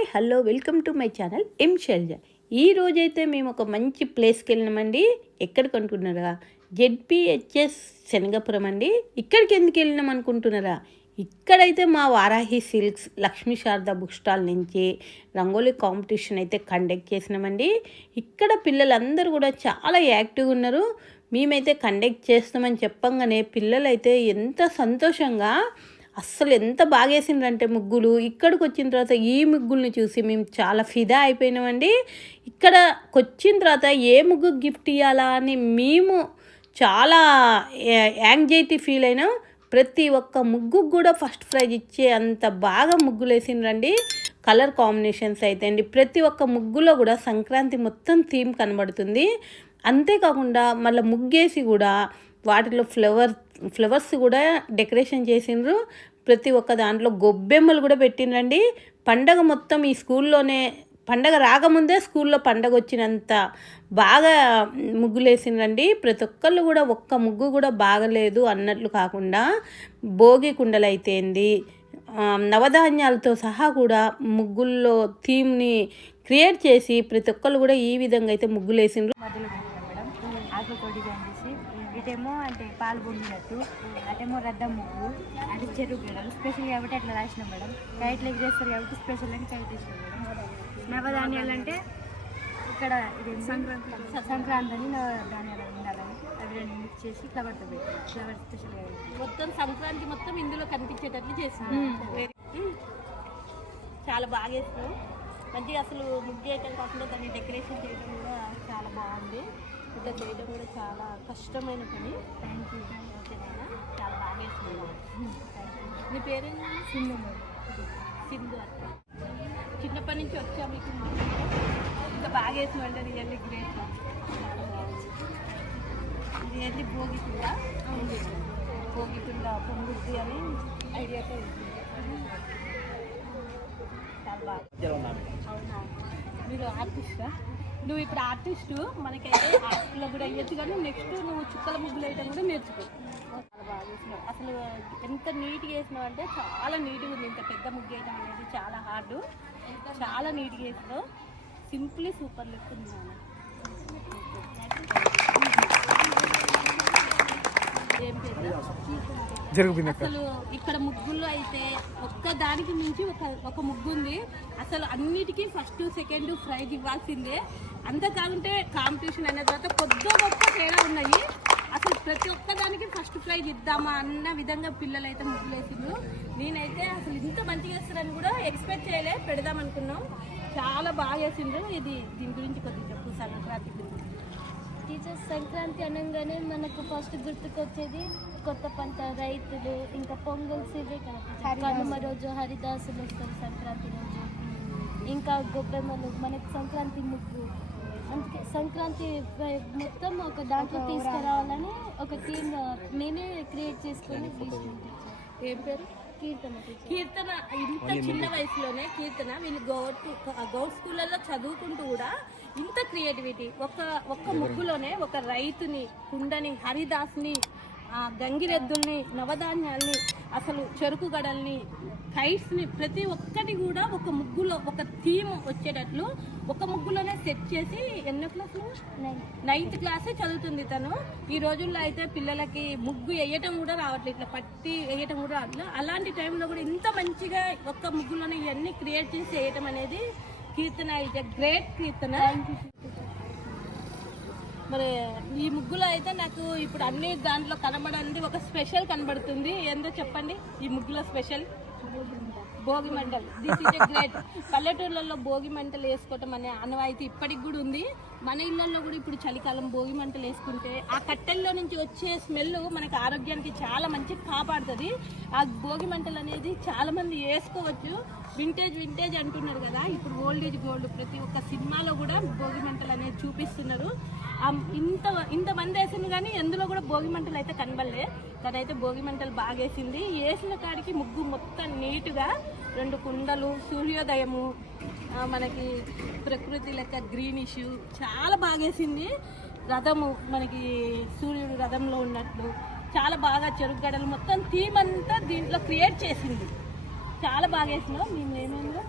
Hi hello welcome to my channel M Shailaja. ఈ రోజైతే మేము ఒక మంచి ప్లేస్కి వెళ్ళినామండి. ఎక్కడికి అనుకుంటున్నారా? జెడ్పిహెచ్ఎస్ శనగపురం అండి. ఇక్కడికి ఎందుకు వెళ్ళినాం అనుకుంటున్నారా? ఇక్కడైతే మా Varahi silks Lakshmi Sharada book stall నుంచి రంగోలీ కాంపిటీషన్ అయితే కండక్ట్ చేసినామండి. ఇక్కడ పిల్లలందరూ కూడా చాలా యాక్టివ్గా ఉన్నారు. మేమైతే కండక్ట్ చేస్తామని చెప్పంగానే పిల్లలైతే ఎంత సంతోషంగా అస్సలు ఎంత బాగా వేసిండ్రంటే ముగ్గులు. ఇక్కడికి వచ్చిన తర్వాత ఈ ముగ్గుల్ని చూసి మేము చాలా ఫిదా అయిపోయినామండి. ఇక్కడికి వచ్చిన తర్వాత ఏ ముగ్గు గిఫ్ట్ ఇవ్వాలా అని మేము చాలా యాంగ్జైటీ ఫీల్ అయినాం. ప్రతి ఒక్క ముగ్గుకు కూడా ఫస్ట్ ప్రైజ్ ఇచ్చే అంత బాగా ముగ్గులు వేసిండ్రండి. కలర్ కాంబినేషన్స్ అయితే అండి ప్రతి ఒక్క ముగ్గులో కూడా సంక్రాంతి మొత్తం థీమ్ కనబడుతుంది. అంతేకాకుండా మళ్ళీ ముగ్గేసి కూడా వాటిలో ఫ్లవర్స్ కూడా డెకరేషన్ చేసిండ్రు. ప్రతి ఒక్క దాంట్లో గొబ్బెమ్మలు కూడా పెట్టిండ్రండి. పండగ మొత్తం ఈ స్కూల్లోనే పండగ రాకముందే స్కూల్లో పండగ వచ్చినంత బాగా ముగ్గులు వేసిండ్రండి. ప్రతి ఒక్కళ్ళు కూడా ఒక్క ముగ్గు కూడా బాగలేదు అన్నట్లు కాకుండా భోగి కుండలు అయితేంది నవధాన్యాలతో సహా కూడా ముగ్గుల్లో థీమ్ని క్రియేట్ చేసి ప్రతి ఒక్కళ్ళు కూడా ఈ విధంగా అయితే ముగ్గులు వేసిండ్రు. ఆకులతో డిజైన్ చేసి ఇటేమో అంటే పాలు పొంగినట్టు అటేమో రద్దం ముగ్గు అంటే చెరువు గడలు స్పెషల్ కాబట్టి అట్లా రాసినాం మేడం. కైట్లు చేస్తారు కాబట్టి స్పెషల్ అని కైట్ వేసినాం మేడం. నవధాన్యాలు అంటే ఇక్కడ ఇది సంక్రాంతి అని నవధాన్యాలు ఉండాలని అవి రెండు మిక్స్ చేసి ఫ్లవర్తో పెట్టి ఫ్లవర్ స్పెషల్గా మొత్తం సంక్రాంతి మొత్తం ఇందులో కనిపించేటట్లు చేసినాం. చాలా బాగా వేసినాం. మంచిగా అసలు ముగ్గు వేయటం కాకుండా దాన్ని డెకరేషన్ చేయడం కూడా చాలా బాగుంది. ఇంకా చేయడం కూడా చాలా కష్టమైన పని. Thank you. ఓకేనా? చాలా బాగా వేస్తున్నాను. నీ పేరేంటి? సింధు. సింధు అక్క. చిన్నప్పటి నుంచి వచ్చా మీకు ఇంకా బాగా వేసినామంటే రియల్లీ గ్రేట్. రియల్లీ భోగితుండ పొంగుద్ది అని ఐడియాతో చాలా బాగా. అవునా? మీరు ఆర్టిస్టా? నువ్వు ఇప్పుడు ఆర్టిస్టు, మనకైతే ఆర్ట్లో కూడా వేయచ్చు, కానీ నెక్స్ట్ నువ్వు చుక్కల ముగ్గులు వేయడం కూడా నేర్చుకో. చాలా బాగా వేసినావు. అసలు ఎంత నీట్గా వేసినావు అంటే చాలా నీట్గా ఉంది. ఇంత పెద్ద ముగ్గు వేయడం అనేది చాలా హార్డ్. చాలా నీట్గా వేసినావు. సింప్లీ సూపర్ లుక్ ఉంది. అసలు ఇక్కడ ముగ్గుల్లో అయితే ఒక్క దానికి మించి ఒక ముగ్గు ఉంది. అసలు అన్నిటికీ ఫస్ట్ సెకండ్ ప్రైజ్ ఇవ్వాల్సిందే. అంతేకాకుంటే కాంపిటీషన్ అయిన తర్వాత కొద్ది గొప్ప తేడా ఉన్నాయి. అసలు ప్రతి ఒక్కదానికి ఫస్ట్ ప్రైజ్ ఇద్దామా అన్న విధంగా పిల్లలు అయితే ముగ్గులు వేసిండ్రు. నేనైతే అసలు ఇంత మంచిగా వేస్తారని కూడా ఎక్స్పెక్ట్ చేయలే. పెడదాం అనుకున్నాం. చాలా బాగా వేసిండ్రు. దీని గురించి కొద్దిగా చెప్పు. సంక్రాంతి గురించి. టీచర్స్ సంక్రాంతి అనగానే మనకు ఫస్ట్ గుర్తుకొచ్చేది కొత్త పంట, రైతులు, ఇంకా పొంగల్స్ ఇవే కనిపిస్తాయి. కనుమ రోజు హరిదాసులు వస్తారు సంక్రాంతి రోజు. ఇంకా గొబ్బెమ్మలు, మనకు సంక్రాంతి ముగ్గు. అందుకే సంక్రాంతి మొత్తం ఒక దాంట్లో తీసుకురావాలని ఒక టీమ్ నేనే క్రియేట్ చేసుకొని తీసుకుంటాను. ఏం పేరు? కీర్తన. ఇంత చిన్న వయసులోనే కీర్తన. వీళ్ళు గౌట్ స్కూళ్ళల్లో చదువుకుంటూ కూడా ఇంత క్రియేటివిటీ. ఒక్క ముగ్గులోనే ఒక రైతుని, కుండని, హరిదాస్ని, గంగిరెద్దుల్ని, నవధాన్యాల్ని, అసలు చెరుకు గడల్ని, కైట్స్ని ప్రతి ఒక్కటి కూడా ఒక ముగ్గులో ఒక థీమ్ వచ్చేటట్లు ఒక ముగ్గులోనే సెట్ చేసి. ఎన్నో క్లాసు? 9th క్లాసే చదువుతుంది తను. ఈ రోజుల్లో అయితే పిల్లలకి ముగ్గు వేయటం కూడా రావట్లేదు, ఇట్లా పట్టి వేయటం కూడా రావట్లేదు. అలాంటి టైంలో కూడా ఇంత మంచిగా ఒక్క ముగ్గులోనే ఇవన్నీ క్రియేట్ చేసి వేయటం అనేది కీర్తన ఇస్ ఎ గ్రేట్. కీర్తన, మరి ఈ ముగ్గులో అయితే నాకు ఇప్పుడు అన్ని దాంట్లో కనబడండి ఒక స్పెషల్ కనబడుతుంది. ఏందో చెప్పండి ఈ ముగ్గులో స్పెషల్? భోగి మంటలు. This is a great. పల్లెటూర్లలో భోగి మంటలు వేసుకోవటం అనే ఆనవాయితీ ఇప్పటికి కూడా ఉంది. మన ఇళ్ళల్లో కూడా ఇప్పుడు చలికాలం భోగి మంటలు వేసుకుంటే ఆ కట్టెల్లో నుంచి వచ్చే స్మెల్ మనకి ఆరోగ్యానికి చాలా మంచిగా కాపాడుతుంది. ఆ భోగి మంటలు అనేది చాలా మంది వేసుకోవచ్చు. వింటేజ్ అంటున్నారు కదా, ఇప్పుడు ఓల్డ్ ఈజ్ గోల్డ్. ప్రతి ఒక్క సినిమాలో కూడా భోగి మంటలు అనేది చూపిస్తున్నారు. ఇంతమంది వేసింది కానీ ఎందులో కూడా భోగి మంటలు అయితే కనబడలే. తనైతే భోగి మంటలు బాగా వేసింది. వేసిన కాడికి ముగ్గు మొత్తం నీట్గా 2 కుండలు, సూర్యోదయము, మనకి ప్రకృతి లెక్క గ్రీనిష్ చాలా బాగా వేసింది. రథము, మనకి సూర్యుడు రథంలో ఉన్నట్లు చాలా బాగా చెరుకు గడలు మొత్తం థీమ్ అంతా దీంట్లో క్రియేట్ చేసింది. చాలా బాగా వేసినావు. మేము ఏమైందో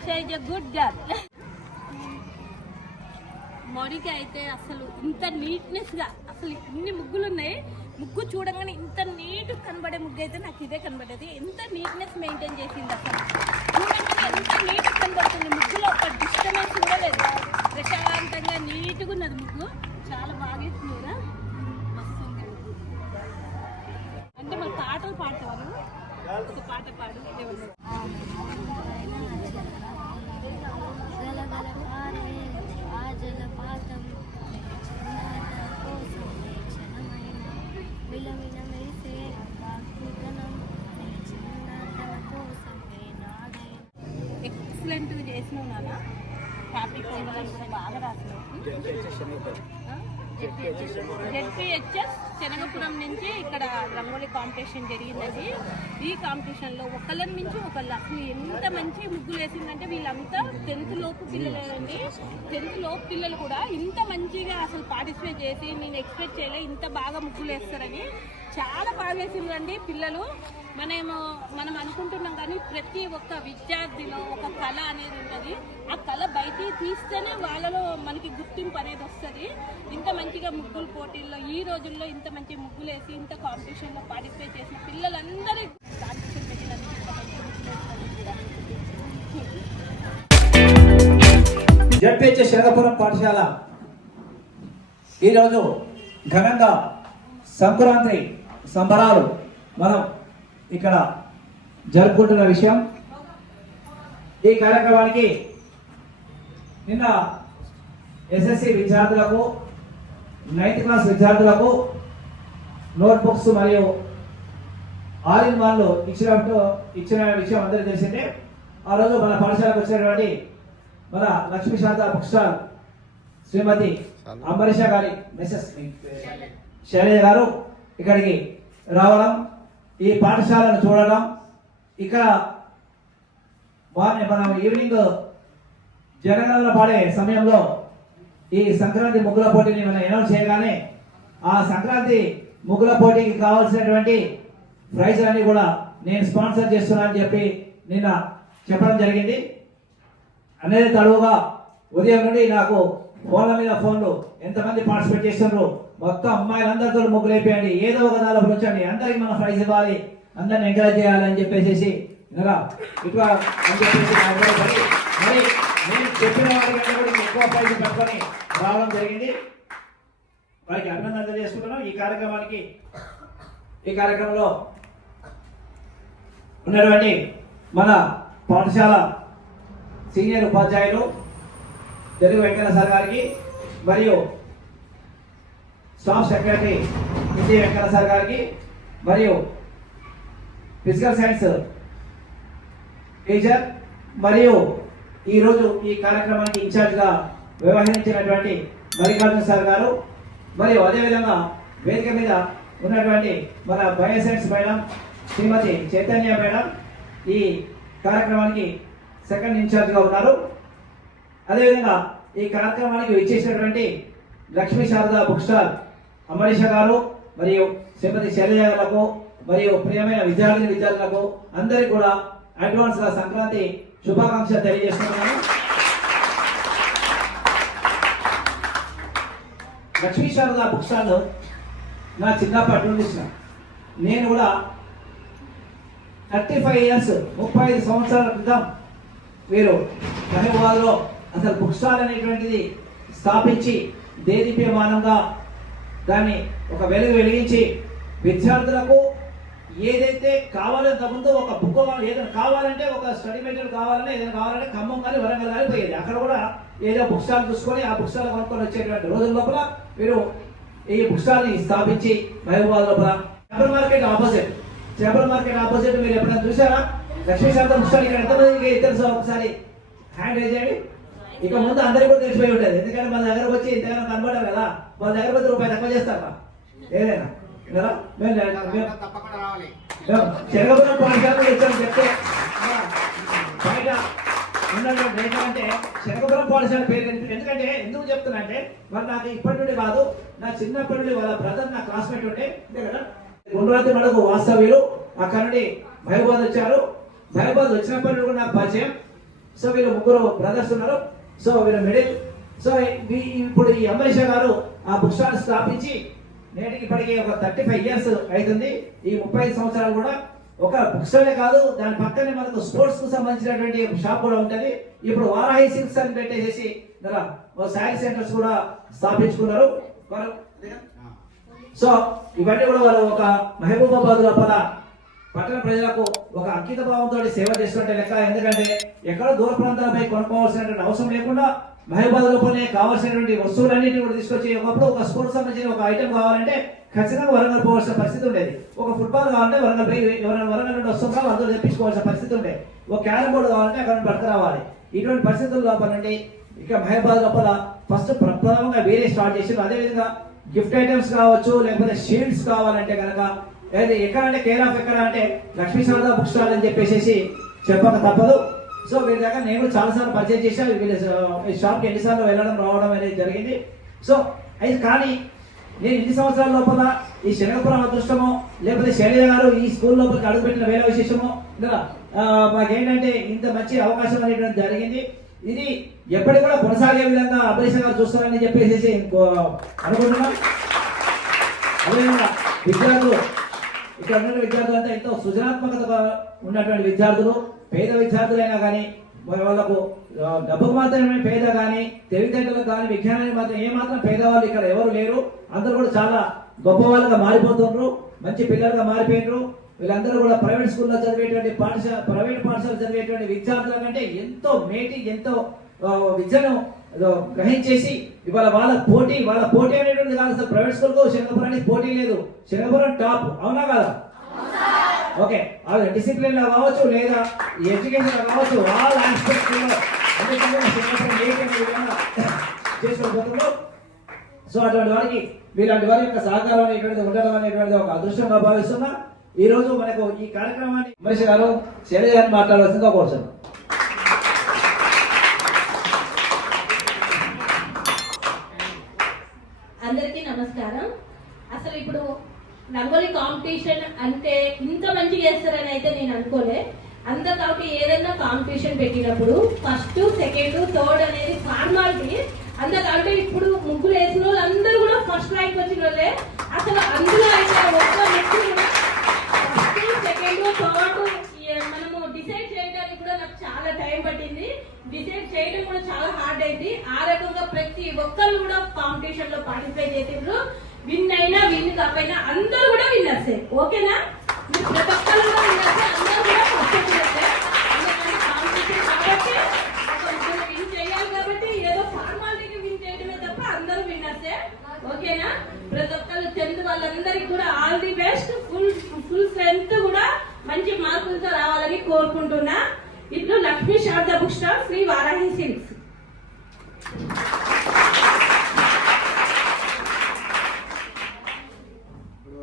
Nisha is a good girl. Mounika అయితే అసలు ఇంత నీట్నెస్గా అసలు ఇన్ని ముగ్గులు ఉన్నాయి. ముగ్గు చూడగానే ఇంత నీట్ కనబడే ముగ్గు అయితే నాకు ఇదే కనబడేది. ఎంత నీట్నెస్ మెయింటైన్ చేసింది అసలు. చూడండి ఎంత నీట్ కనబడుతుంది. ముగ్గులో ఒక డిస్టర్బెన్స్ కూడా లేదు. ప్రశాంతంగా నీట్గా ఉన్నది ముగ్గు. చాలా బాగా ఇస్తుంది కదా, మస్తు ఉంది ముగ్గు. అంటే మన పాటలు పాడతాను, ఒక పాట పాడు ఏమన్నా. ఎక్సలెంట్ చేసినావు నాన్న. హ్యాపీ పొంగల్ అని కూడా బాగా రాసినావు. జెడ్పీహెచ్ఎస్ శనగపురం నుంచి ఇక్కడ రంగోలీ కాంపిటీషన్ జరిగిందండి. ఈ కాంపిటీషన్లో ఒకళ్ళని మించి ఒకళ్ళు అసలు ఎంత మంచి ముగ్గులు వేసిందంటే వీళ్ళంతా 10th లోపు పిల్లలేనండి. 10th లోపు పిల్లలు కూడా ఇంత మంచిగా అసలు పార్టిసిపేట్ చేసి నేను ఎక్స్పెక్ట్ చేయలే ఇంత బాగా ముగ్గులు వేస్తారని. చాలా బాగా వేసిందండి పిల్లలు. మనం అనుకుంటున్నాం కానీ ప్రతి ఒక్క విద్యార్థిలో ఒక కళ అనేది ఉంటుంది. ఆ కళ బయటికి తీస్తేనే వాళ్ళలో మనకి గుర్తింపు అనేది వస్తుంది. ఇంత మంచిగా ముగ్గులు పోటీల్లో ఈ రోజుల్లో ఇంత మంచి ముగ్గులు వేసి ఇంత కాంపిటీషన్లో పార్టిసిపేట్ చేసిన పిల్లలందరూ కాంపిటీషన్ పెట్టినందుకు ఇంత మంచి ముగ్గులు వేసినందుకు. జడ్పీహెచ్ఎస్ శనగపురం పాఠశాల ఈరోజు ఘనంగా సంక్రాంతి సంబరాలు మనం ఇక్కడ జరుపుకుంటున్న విషయం. ఈ కార్యక్రమానికి నిన్న ఎస్ఎస్సి విద్యార్థులకు 9th క్లాస్ విద్యార్థులకు నోట్బుక్స్ మరియు ఆల్ ఇన్ వన్లు ఇచ్చిన విషయం అందరికీ తెలిసిందే. ఆ రోజు మన పాఠశాలకు వచ్చినటువంటి మన లక్ష్మీ శారద బుక్ స్టాల్ శ్రీమతి అంబరీష గారి మిసెస్ శైలజ గారు ఇక్కడికి రావడం, ఈ పాఠశాలను చూడడం, ఇక్కడ మనం ఈవినింగ్ జనగణన పాడే సమయంలో ఈ సంక్రాంతి ముగ్గుల పోటీని మనం అనౌన్స్ చేయగానే ఆ సంక్రాంతి ముగ్గుల పోటీకి కావాల్సినటువంటి ప్రైజులన్నీ కూడా నేను స్పాన్సర్ చేస్తున్నా అని చెప్పి నిన్న చెప్పడం జరిగింది. అనేది తడువుగా ఉదయం నుండి నాకు ఫోన్ల మీద ఫోన్లు ఎంతమంది పార్టిసిపేట్ చేస్తున్నారు, మొత్తం అమ్మాయిలందరితో ముగ్గులు అయిపోయండి, ఏదో ఒక దానిలో వచ్చండి, అందరికి మనం ప్రైజ్ ఇవ్వాలి, అందరిని ఎంకరేజ్ చేయాలి అని చెప్పేసి ఇట్లా అని చెప్పేసి మరి నేను చెప్పిన వాటికంటే కూడా ఎక్కువ ప్రైజ్ పెట్టుకొని రావడం జరిగింది. వారికి అభినందనలు తెలియజేసుకుంటున్నాం. ఈ కార్యక్రమంలో ఉన్నటువంటి మన పాఠశాల సీనియర్ ఉపాధ్యాయులు తెలుగు వెంకన్న సార్ గారికి మరియు staff secretary Hindi Venkanna sir గారికి మరియు ఫిజికల్ సైన్స్ టీచర్ మరియు ఈరోజు ఈ కార్యక్రమానికి ఇన్ఛార్జ్గా వ్యవహరించినటువంటి మల్లికార్జున సార్ గారు మరియు అదేవిధంగా వేదిక మీద ఉన్నటువంటి మన బయోసైన్స్ మేడం శ్రీమతి చైతన్య మేడం ఈ కార్యక్రమానికి సెకండ్ ఇన్ఛార్జ్గా ఉన్నారు. అదేవిధంగా ఈ కార్యక్రమానికి విచ్చేసినటువంటి లక్ష్మీ శారద బుక్ స్టాల్ అంబరీష గారు మరియు శ్రీమతి శైలజ గారులకు మరియు ప్రియమైన విద్యార్థులకు అందరికీ కూడా అడ్వాన్స్ గా సంక్రాంతి శుభాకాంక్షలు తెలియజేస్తున్నాను. లక్ష్మీ శారద బుక్ స్టాల్ నా చిన్నప్పటి నుండి నేను కూడా 35 ఇయర్స్ 35 సంవత్సరాల క్రితం వీరు హైదరాబాద్లో అసలు బుక్ స్టాల్ అనేటువంటిది స్థాపించి దేదీప్యమానంగా దాన్ని ఒక వెలిగించి విద్యార్థులకు ఏదైతే కావాలంత ముందు ఒక బుక్ ఏదైనా కావాలంటే ఒక స్టడీ మెటీరియల్ కావాలంటే ఏదైనా కావాలంటే ఖమ్మం కానీ వరంగల్ కానీ పోయేది. అక్కడ కూడా ఏదో బుక్ స్టాల్ చూసుకొని ఆ బుక్ స్టాల్ కొనుక్కొని వచ్చేటువంటి రోజుల లోపల వీరు ఈ బుక్ స్టాల్ని స్థాపించి హైదరాబాద్ లోపల చేపల మార్కెట్ ఆపోజిట్ మీరు ఎప్పుడైనా చూసారా? లక్ష్మీ శారద బుక్ స్టాల్ ఇక్కడ ఎంతమందికి తెలుసు? ఒకసారి హ్యాండ్ రేజ్ చేయండి. ఇక ముందు అందరికీ కూడా తెలిసిపోయి ఉంటుంది. ఎందుకంటే మన దగ్గరకు వచ్చి ఇంతగానో కనబడారు కదా, మన దగ్గర వచ్చి రూపాయి తక్కువ చేస్తారా ఏదైనా శనగపురం పాఠశాలలో వచ్చాను చెప్తే బయట అంటే శనగపురం పాఠశాల పేరు ఎందుకంటే ఎందుకు చెప్తున్నా అంటే మరి నాకు ఇప్పటి నుండి కాదు, నా చిన్నప్పటి నుండి వాళ్ళ బ్రదర్ నా క్లాస్మేట్ ఉంటే అంతే కదా. గుండ్రాతి మడుగు వాస్తవ్యులు అక్కడ నుండి మహబూబాద్ వచ్చారు. మహబూబాద్ వచ్చినప్పటి నుండి నాకు పరిచయం. సో వీళ్ళు ముగ్గురు బ్రదర్స్ ఉన్నారు. సో వీళ్ళు మిడిల్. సో ఇప్పుడు ఈ అంబరీష గారు ఆ బుక్ స్టాల్ స్థాపించి నేటికి ఇప్పటికి ఒక 35 years అవుతుంది. ఈ 35 సంవత్సరాలు కూడా ఒక బుక్ స్టాలే కాదు, దాని పక్కనే మనకు స్పోర్ట్స్ కు సంబంధించినటువంటి షాప్ కూడా ఉంటుంది. ఇప్పుడు వారాహి సిల్క్స్ అని పెట్టేసి శారీ సెంటర్స్ కూడా స్థాపించుకున్నారు. సో ఇవన్నీ కూడా వాళ్ళు ఒక మహబూబాబాద్ లోపల పట్టణ ప్రజలకు ఒక అంకిత భావంతో సేవ చేస్తుంటే లెక్క. ఎందుకంటే ఎక్కడో దూర ప్రాంతాలపై కొనుక్కోవాల్సినటువంటి అవసరం లేకుండా మహబూబాద్ లోపలనే కావాల్సినటువంటి వస్తువులన్నింటినీ కూడా తీసుకొచ్చి ఒకప్పుడు ఒక స్పోర్ట్స్ సంబంధించిన ఒక ఐటమ్ కావాలంటే ఖచ్చితంగా వరంగల్ పోవాల్సిన పరిస్థితి ఉండేది. ఒక ఫుట్బాల్ కావాలంటే వరంగల్ పోయి ఎవరైనా వరంగల్ నుండి వస్తుందా అందరూ తెప్పించుకోవాల్సిన పరిస్థితి ఉండేది. ఒక క్యారమ్ బోర్డు కావాలంటే అక్కడ పట్టుకు రావాలి. ఇటువంటి పరిస్థితుల లోపల నుండి ఇక మహబూబాద్ లోపల ఫస్ట్ ప్రప్రథమంగా వేరే స్టార్ట్ చేసి అదేవిధంగా గిఫ్ట్ ఐటమ్స్ కావచ్చు, లేకపోతే షీల్డ్స్ కావాలంటే కనుక ఎక్కడంటే కేర్ ఆఫ్ ఎక్కడ అంటే లక్ష్మీ శారదా బుక్ స్టాల్ అని చెప్పేసి చెప్పక తప్పదు. సో వీరి దగ్గర నేను చాలాసార్లు పర్చేజ్ చేశాను. వీళ్ళ షాప్కి ఎన్నిసార్లు వెళ్ళడం రావడం అనేది జరిగింది. సో అయితే కానీ నేను ఇన్ని సంవత్సరాల లోపల ఈ శనగపురం అదృష్టమో లేకపోతే శైలజ గారు ఈ స్కూల్ లోపలికి అడుగుపెట్టిన వేల విశేషమో ఇంకా మాకేంటంటే ఇంత మంచి అవకాశం అనేటువంటి జరిగింది. ఇది ఎప్పటికి కూడా కొనసాగే విధంగా అంబరీష్ గారు చూస్తారని చెప్పేసి అనుకుంటున్నాం. అదేవిధంగా విద్యార్థులు ఇక్కడ ఉన్న విద్యార్థులు అంతా ఎంతో సృజనాత్మకత ఉన్నటువంటి విద్యార్థులు, పేద విద్యార్థులైనా కానీ వాళ్ళకు డబ్బుకు మాత్రమే పేద కానీ తెలివితేటలకు కానీ విజ్ఞానానికి మాత్రం ఏమాత్రం పేదవాళ్ళు ఇక్కడ ఎవరు లేరు. అందరూ కూడా చాలా గొప్ప వాళ్ళుగా మారిపోతున్నారు, మంచి పిల్లలుగా మారిపోయినారు. వీళ్ళందరూ కూడా ప్రైవేట్ స్కూల్లో చదివేటువంటి ప్రైవేట్ పాఠశాల చదివేటువంటి విద్యార్థుల కంటే ఎంతో ఎంతో విద్యను గ్రహించేసి ఇవాళ వాళ్ళ పోటీ అనేటువంటిది కాదు. అసలు ప్రైవేట్ స్కూల్కు శనగపురానికి పోటీ లేదు. శనగపురం టాప్, అవునా కదా? ఓకే, అది డిసిప్లిన్ లో కావచ్చు లేదా ఎడ్యుకేషన్ లో కావచ్చు, ఆల్ ఆస్పెక్ట్స్ లో చేసుకోబోతుందో. సో అటువంటి వారికి వీళ్ళంటి వారి యొక్క సహకారం అనేటువంటిది ఉండడం అనేటువంటిది ఒక అదృష్టంగా భావిస్తున్నా. ఈ రోజు మనకు ఈ కార్యక్రమాన్ని మనిషి గారు శైలజ గారిని మాట్లాడవలసిందిగా కోరుతున్నాం. అందరికీ నమస్కారం. అసలు ఇప్పుడు రంగోలీ కాంపిటీషన్ అంటే ఇంత మంచిగా చేస్తారని అయితే నేను అనుకోలే. కాబట్టి ఏదైనా కాంపిటీషన్ పెట్టినప్పుడు ఫస్ట్, సెకండ్, థర్డ్ అనేది ఫార్మాలిటీ. కాబట్టి ఇప్పుడు ముగ్గులు వేసిన వాళ్ళు అందరూ కూడా ఫస్ట్ ర్యాంక్ వచ్చిన వాళ్ళే. అసలు అందులో అయితే ఒక్క వ్యక్తి కూడా ఫస్ట్, సెకండ్, థర్డ్ మనము డిసైడ్ చేయడానికి కూడా నాకు చాలా టైం పట్టింది. డిసైడ్ చేయడం కూడా చాలా హార్డ్ అయింది. ఆ రకంగా ప్రతి ఒక్కరు కూడా కాంపిటీషన్ లో పార్టిసిపేట్ చేసిండ్రు. విన్ అయినా విన్ కాకపోయినా అందరూ కూడా విన్నర్సే. ఓకేనా? ప్రతి ఒక్కరు కూడా విన్నర్సే, అందరూ కూడా ఫస్ట్ వచ్చినట్టే. కాంపిటీషన్ కాబట్టి విన్ చేయాలి కాబట్టి ఏదో ఫార్మాలిటీకి విన్ చేయడమే తప్ప అందరూ విన్నర్సే. ఓకేనా? ప్రతి ఒక్కరు 10th వాళ్ళందరికీ కూడా all the best. Full strength కూడా మంచి మార్కులతో రావాలని కోరుకుంటున్నా. ఇట్లు Lakshmi Sharada book stall, Sri Varahi silks.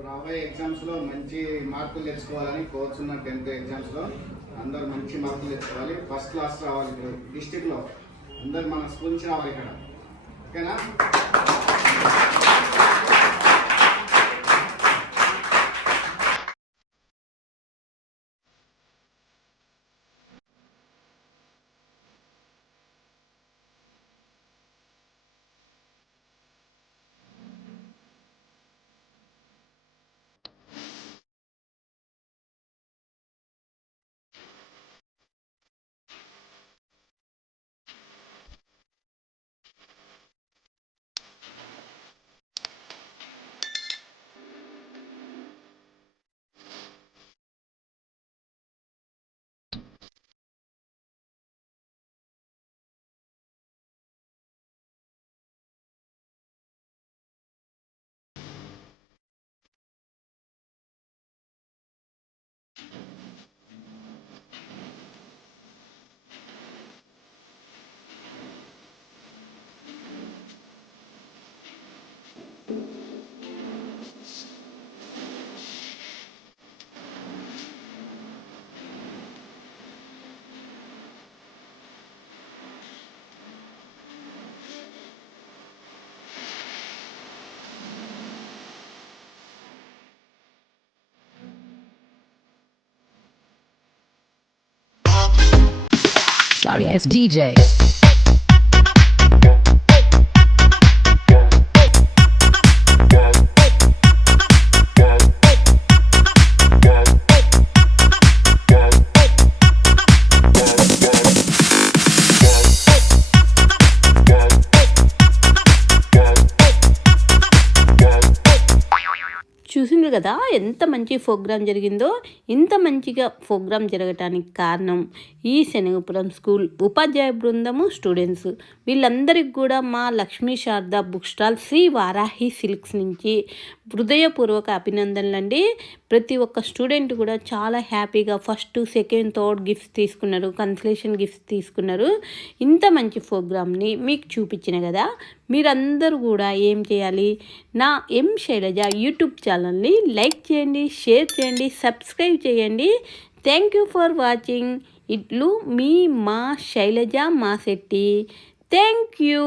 రాబోయే ఎగ్జామ్స్ లో మంచి మార్కులు తెచ్చుకోవాలని కోరుచున్న 10th ఎగ్జామ్స్ లో అందరూ మంచి మార్కులు తెచ్చుకోవాలి. ఫస్ట్ క్లాస్ రావాలి. డిస్టిక్ లో అందరు మన స్కూల్ నుంచి రావాలి ఇక్కడ. ఓకేనా? Sorry, as DJ. చూసిండ్రు కదా ఎంత మంచి ప్రోగ్రాం జరిగిందో. ఇంత మంచిగా ప్రోగ్రాం జరగటానికి కారణం ఈ శనగపురం స్కూల్ ఉపాధ్యాయ బృందము, స్టూడెంట్స్ వీళ్ళందరికీ కూడా మా Lakshmi Sharada book stall Sri Varahi silks నుంచి హృదయపూర్వక అభినందనలు అండి. ప్రతి ఒక్క స్టూడెంట్ కూడా చాలా హ్యాపీగా ఫస్ట్, సెకండ్, థర్డ్ గిఫ్ట్స్ తీసుకున్నారు, కన్సలేషన్ గిఫ్ట్స్ తీసుకున్నారు. ఇంత మంచి ప్రోగ్రామ్ని మీకు చూపించిన కదా, మీరందరూ కూడా ఏం చేయాలి, నా ఎం శైలజ యూట్యూబ్ ఛానల్ని లైక్ చేయండి, షేర్ చేయండి, సబ్స్క్రైబ్ చేయండి. Thank you for watching. ఇట్లు మీ మా శైలజ మాసెట్టి. Thank you.